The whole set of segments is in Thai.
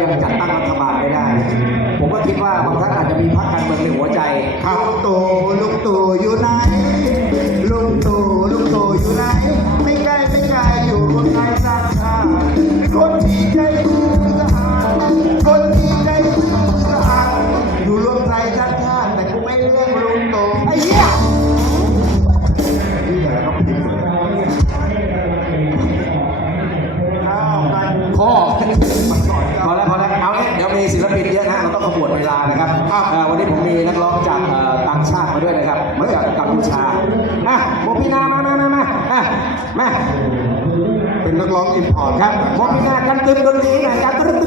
ยังจัดตั้งรัฐบาลไม่ได้ ผมก็คิดว่าบางท่านอาจจะมีพรรคการเมืองในหัวใจ ครับตัว একাত্তর বলতে একাত্তর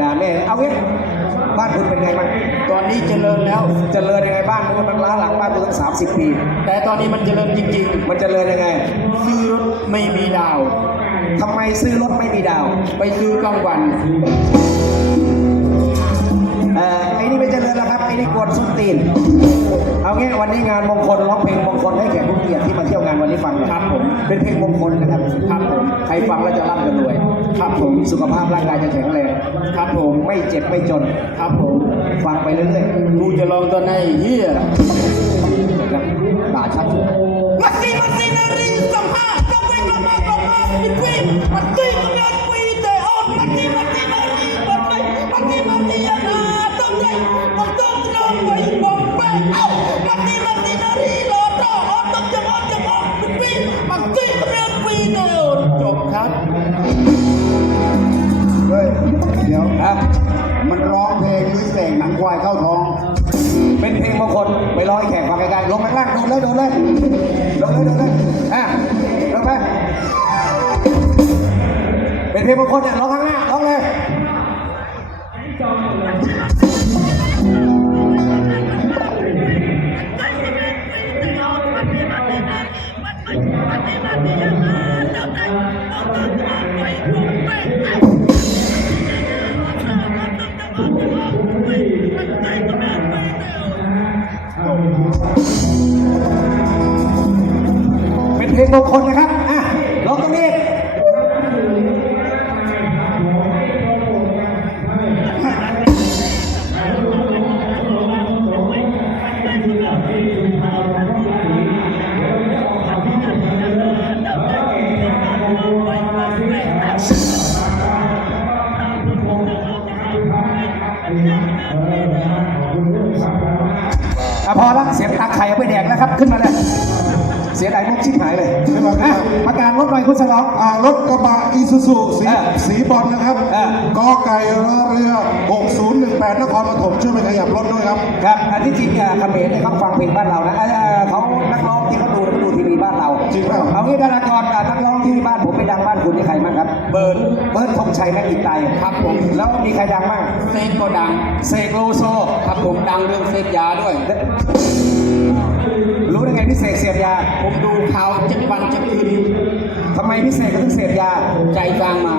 ด่าแม่เอาเว้บ้านคุณเป็นไงบ้างตอนนี้เจริญแล้วเจริญยังไงบ้านคุณมันล้าหลังบ้านคุณตั้งสามสิบปี แต่ตอนนี้มันเจริญจริง ๆ มันเจริญยังไง ซื้อรถไม่มีดาวทำไมซื้อรถไม่มีดาว ไปซื้อกลางวันไอ้นี่เป็นเจริญแล้วครับไอ้นี่กวนสุนตีนเอางี้วันนี้งานมงคลร้องเพลงมงคลให้แขกผู้เกียรติที่มาเที่ยวงานวันนี้ฟังน่ครับผมเป็นเพลงมงคลนะครับครับผมใครฟังแล้วจะร่ำรวย ครับผมสุขภาพร่างกายจะแข็งแรงครับผมไม่เจ็บไม่จนครับผมฟังไปเรื่อยๆกูจะลองตอนไหนเฮียด่าชัดมาติมาสินารีสัมภาษณ์ก็ไม่มามาก็มาสิพี่มาสิกำลัปีแต่ออกมาสิมาสินารีมไปมาสิมาสิยานาต้องไรมาต้องลองไปบอกไปเอ้ามาสิมาสินารี ไปรอยแขกงมาไกลๆลงมาล่างโดนแลยวโดนแลยโดนแล้วโดนแลยอะลงไปเป็นเพลงมงคลเนี่ยร้องข้างหน้ มงคลนะครับ อะลงตรงนี้พอแล้วเสียงตาไข่ไปแดงแล้วครับ ขึ้นมาเลย เสียดายมุกชิบหายเลยขึ้นมาขึ้นมาอะประกาศรถหน่อยคุณฉลอง อ่ารถกระบะอีซูซูสีเออสีบอลนะครับเออกอไก่รอเรือ 6018นครปฐมช่วยไปขยับรถด้วยครับ ครับอันที่จริงอะเขมรเนี่ยเขาฟังเพลงบ้านเรานะเอ่อเขานักร้องที่เขาดูเขาดูทีวีบ้านเราจริงเปล่า เอางี้ดารากรอะนักร้องที่บ้านผมไปดังบ้านคุณนี่ใครบ้างครับ เบิร์ดเบิร์ดธงชัยแม่กินไตครับผม แล้วมีใครดังบ้างเซฟก็ดัง เสกโลโซครับผมดังเรื่องเสพยาด้วย รู้ได้ไงพี่เสกเสพยา ผมดูข่าวเจ็ดวันเจ็ดคืนทำไมพี่เสกเขาถึงเสพยา ใจกลางมา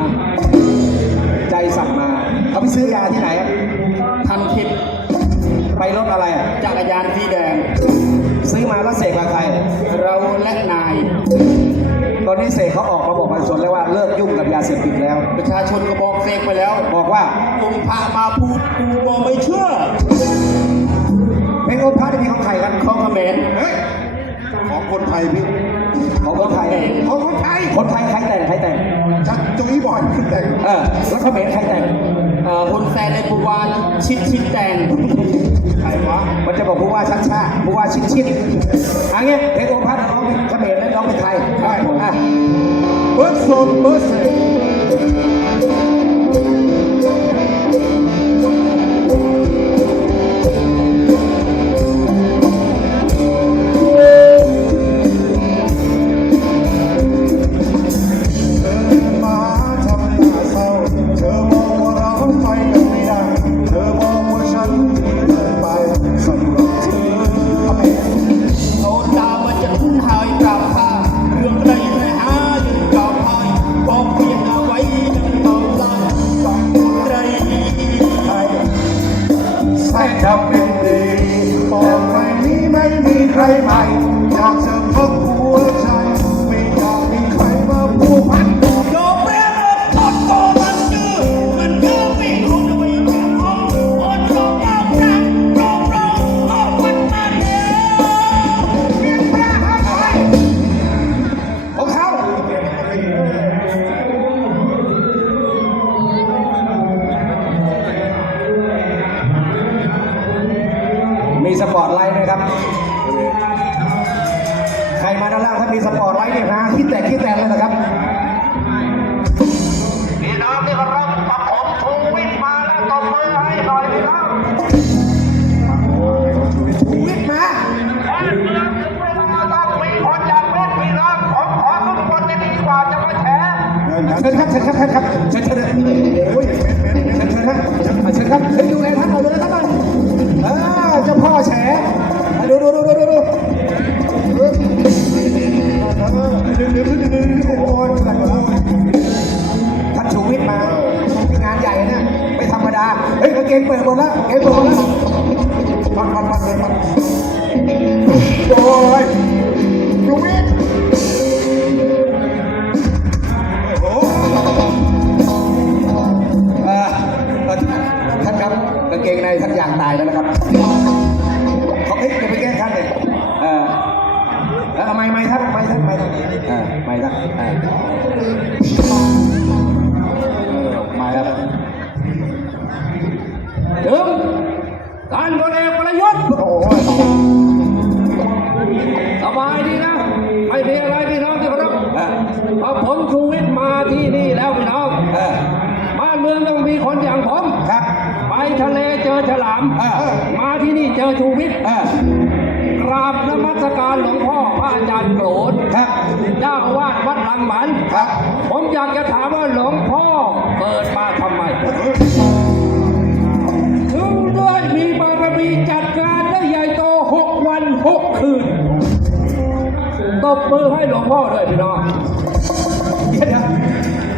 ใจสั่งมา เขาไปซื้อยาที่ไหนอะทันคิด ไปรถอะไรอะจักรยานสีแดง ซื้อมาแล้วเสกกับใคร เราและนาย ตอนนี้เสกเขาออกมาบอกประชาชนแล้วว่าเลิกยุ่งกับยาเสพติดแล้ว ประชาชนก็บอกเสกไปแล้ว บอกว่าองค์พระมาพูดกูก็ไม่เชื่อ เพลงโอภาสมีของใครกันของเขมรเฮ้ยของคนไทยพี่ของคนไทยของคนไทยคนไทยใครแต่งใครแต่งชักจุ้ยบ่อยขึ้นแต่งเออแล้วเขมรใครแต่งเอ่อคุณแซนในปูวานชิดชิดแดงใครวะมันจะบอกผู้ว่าชัดชาติผู้ว่าชิดชิดอันนี้เพลงโอภาสร้องเป็นเขมรและร้องเป็นไทยใช่อะเบิร์ดโซนเบิร์ดเซน ยก ฉลามเออมาที่นี่เจอชูวิทย์เออกราบนมัสการหลวงพ่อพระอาจารย์โกรธครับ เจ้าอาวาดวัดลังหมัน ครับ ผมอยากจะถามว่าหลวงพ่อเปิดมาทำไม ถึงได้มีบารมีจัดงานได้ใหญ่โตหกวันหกคืน ตบมือให้หลวงพ่อด้วยพี่น้อง เดี๋ยวนะ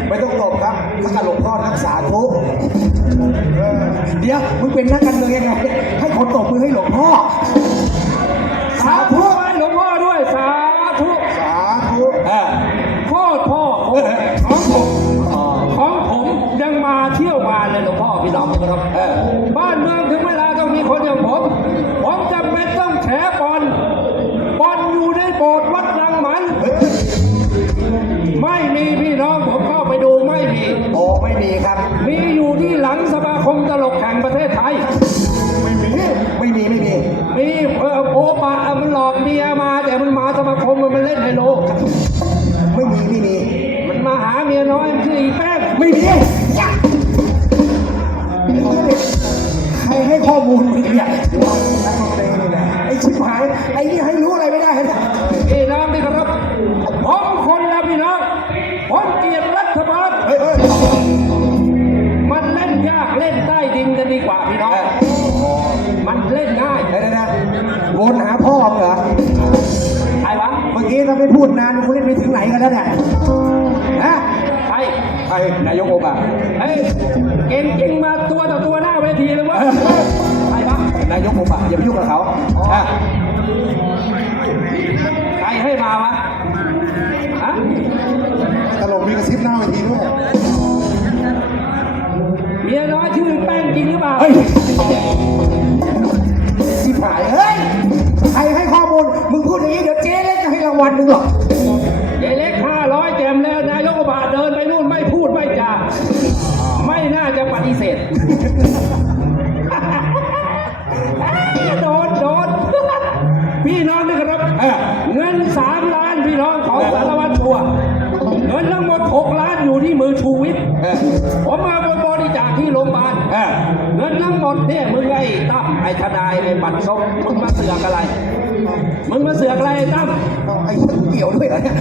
ไม่ต้องตบครับถ้าหลวงพ่อรักษาทุกข์เออ เดี๋ยวมึงเป็นนักการเมืองยังไงให้คนตบมือให้หลวงพ่อ สาธุให้หลวงพ่อด้วย สาธุสาธุเออพ่อพ่อผมของผมของผมยังมาเที่ยวงานเลยหลวงพ่อพี่น้องครับเออบ้านเมืองถึงเวลาต้องมีคนอย่างผมผมจำเป็นต้องแฉบอลบอลอยู่ในโบสถ์วัดรังหมันไม่มีพี่น้องผมเข้าไปดูไม่มีโอ้ไม่มีครับมีอยู่ ที่หลังสมาคมตลกแห่งประเทศไทย ไม่มี ไม่มี ไม่มี มีเออโอปะมันหลอกเมียมา แต่มันมาสมาคมมันมาเล่นไฮโล ไม่มี ไม่มี มันมาหาเมียน้อยมันชื่ออีแป้งไม่มีใครให้ข้อมูลมึงเนี่ยไอ้ชิบหาย ไอ้นี่ให้รู้อะไรไม่ ไม่พูดนานคุณเล่นไปถึงไหนกันแล้วเนี่ยฮะใครใครนายกอบอะเฮ้ยเก่งจริงมาตัวต่อตัวหน้าเวทีเลยวะใครวะนายกอบอะอย่าไปยุ่งกับเขาฮะใครให้มาวะฮะตลกมีกระซิบหน้าเวทีด้วยเมียน้อยชื่อแป้งจริงหรือเปล่าเฮ้ยชิบหายเฮ้ย วัลมึงหรอกเจเล็กห้าร้อยแจมแล้วนายกบาทเดินไปนู่นไม่พูดไม่จาไม่น่าจะปฏิเสธโดนโดนพี่น้องนี่ครับเออเงินสามล้านพี่น้องของสารวัตรสัวเงินทั้งหมดหกล้านอยู่ที่มือชูวิทย์เออผมมาบริจาคที่โรงพยาบาลเออเงินทั้งหมดเนี่ยมึงไอ้ตั้มไอ้ทนายไอ้บัตรซบมึงมาเสือกอะไร มึงมาเสือกอะไรไอ้ตั้มไอ้คนเกี่ยวด้วยเหรอเนี่ย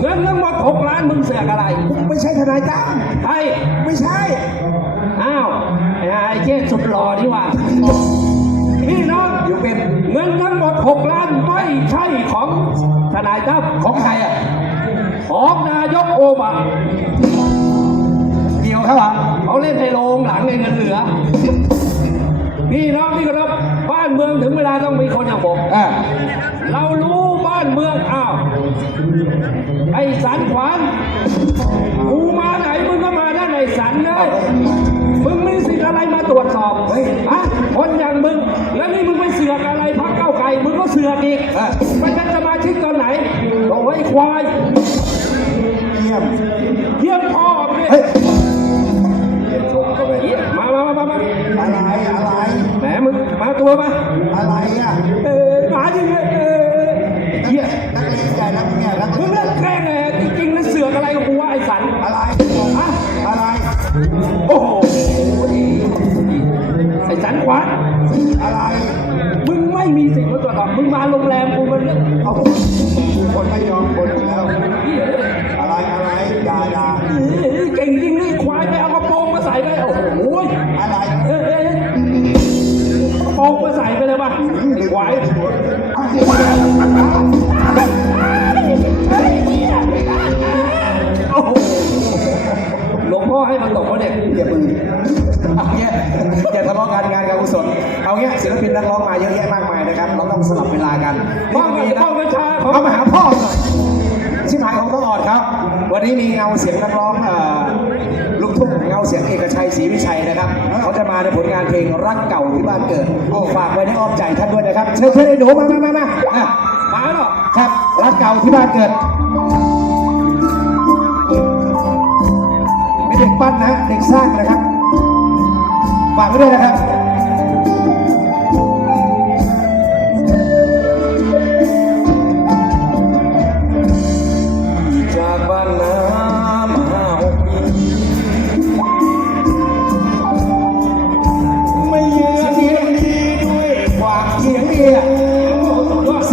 เงินทั้งหมดหกล้านมึงเสือกอะไรไม่ใช่ทนายตั้มใช่ไม่ใช่อ้าวไอ้ไอ้เจ๊สุดหล่อนี่หว่าพี่น้องอยู่เป็นเงินทั้งหมดหกล้านไม่ใช่ของทนายตั้มของใครอะของนายกโอบาเกี่ยวเขาเหรอเขาเล่นในโรงหลังในเงินเหลือพี่น้องที่เคารพบ้านเมืองถึงเวลาต้องมีคนอย่างผมเออเรารู้บ้านเมืองอ้าวไอ้สันขวานกูมาไหนมึงก็มาได้ไอ้สันเลยมึงมีสิทธิ์อะไรมาตรวจสอบเฮ้ยฮะคนอย่างมึง แล้วนี่มึงไปเสือกอะไรพักเก้าวไกลมึงก็เสือกอีกเออไปเป็นสมาชิกตอนไหนโอ้ยควายเยี่ยมเยี่ยมพ่อเลยเฮ้ยเหี้ยมามามามามาอะไรอะไรแหมมึงมา ตัวมาอะไรอะเออหมาจริงเลยเออเหี้ยนักเลงใหญ่นักแง่นักมึงเล่นแกล้งเลยจริงๆแล้วเสือกอะไรกับกูวะไอ้สัน เอาเงี้ยศิลปินนักร้องมาเยอะแยะมากมายนะครับ เราต้องสลับเวลากันป้องกันนี่ป้องกัญชาของเอามาหาพ่อหน่อยชิมหายของต้องอ่อนครับ วันนี้มีเงาเสียงนักร้องเอ่อลูกทุ่งเงาเสียงเอกชัยศรีวิชัยนะครับ เขาจะมาในผลงานเพลงรักเก่าที่บ้านเกิดฝากไว้ในอ้อมใจท่านด้วยนะครับ เชิญเชิญไอ้หนูมามามามาอะมาแล้วเหรอครับรักเก่าที่บ้านเกิดไม่เด็กปั้นนะเด็กสร้างนะครับฝากไว้ด้วยนะครับ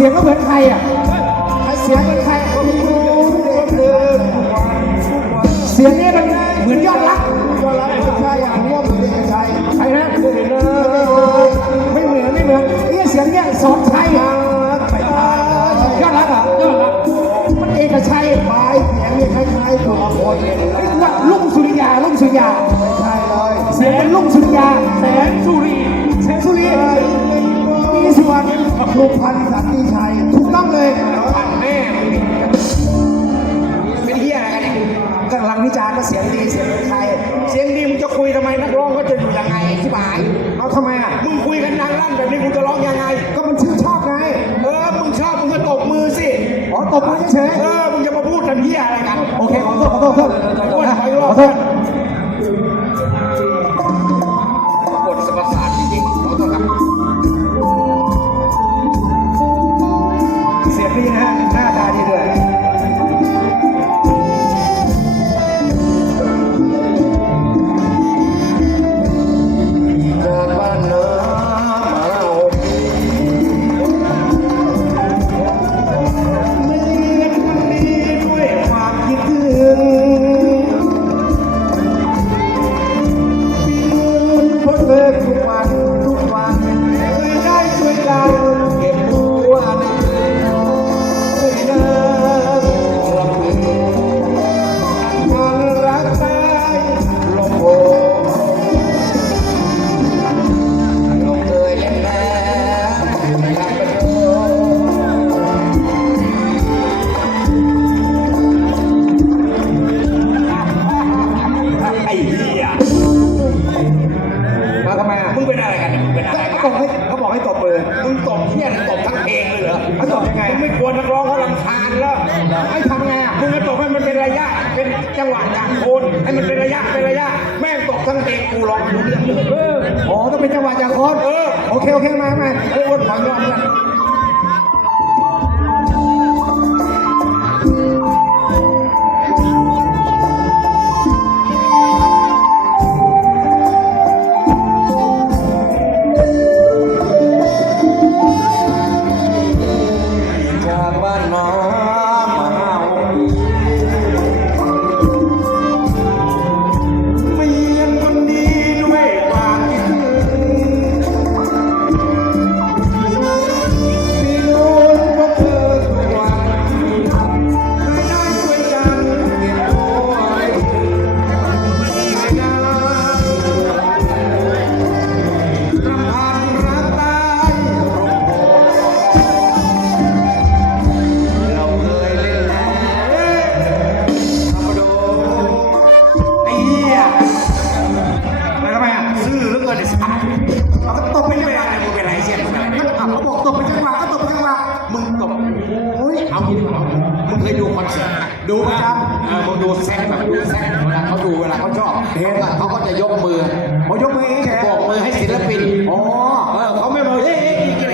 สียงก็เหมือนใครอะเสียงเหมือนใครเสียงนี้มันเหมือนยอดรักก็รักไม่ใช่อย่างร่วมเด็กชัยใครนะไม่เหมือนไม่เหมือนนี่เสียงเนี้ยสอนชัยยอดรักเหรอยอดรักมันเอกชัยปลายเสียงเนี่ยคล้ายๆตัวครเลยไอ้ยว่าลุงสุริยาลุงสุริยาไม่ใช่เลยเสียงเป็นลุงสุริยาแสนสุรีแสงสุรี มีมีส่วนลูกพันธ์สันติชัยถูกต้องเลยแม่เป็นเฮียอะไรกันเนี่ยกำลังวิจารณ์ว่าเสียงดีเสียงเป็นใคร เสียงดีมึงจะคุยทำไมนักร้องก็จะอยู่ยังไงที่บาย เอาทำไมอะ มึงคุยกันดังลั่นแบบนี้มึงจะร้องยังไง ก็มันชื่นชอบไง เออ มึงชอบมึงก็ตบมือสิ อ๋อตบมือเฉยเออ มึงจะมาพูดทำเหี้ยอะไรกันๆโอเคขอโทษขอโทษขอโทษขอโทษ ดูประจำเออผมดูแซกแบบดูแซกเวลาเขาดูเวลาเขาชอบเห็นว่าเขาก็จะยกมือ ผมยกมือเองใช่ไหมโบกมือให้ศิลปิน อ๋อเขาไม่มาเอ๊ะเอ๊ะ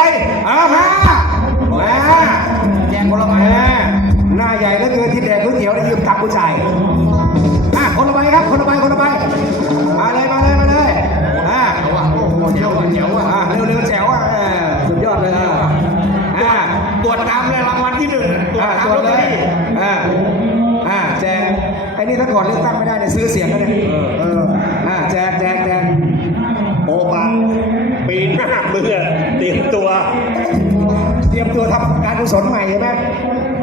อไรเอามามาแจกผลไม้หน้าใหญ่แล้วเกิที่แดงก๋วยเตี๋ยวได้ยืมตักผู้ชายอะคนละใบครับคนละใบคนละใบมาเลยมาเลยมาเลยอะโอ้โหเจ๋วอะเจ๋วอะเร็วเร็วแจ๋วอะสุดยอดเลยอะอะตรวจตามเลยรางวัลที่หนึ่งตรวจเลยอะอะแจกไอ้นี่ถ้าก่อนเลือกตั้งไม่ได้เนี่ยซื้อเสียงก็เนี่ยเอออะแจกแจกแจกโอปัง ตัว เตรียมตัวทำการกุศลใหม่ใช่ไหม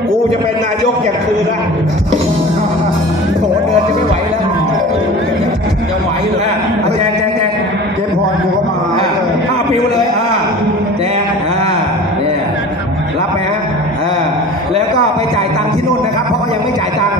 กูจะเป็นนายกอย่างคืนละโถเดินจะไม่ไหวแล้ว จะไหวเหรอเอแจงแจงแจงเจมพรกูก็มาอ่าปิวเลยอ่าแจงอ่าเนี่ยรับไหมฮะอ่าแล้วก็ไปจ่ายตังค์ที่นู่นนะครับ เพราะเขายังไม่จ่ายตังค์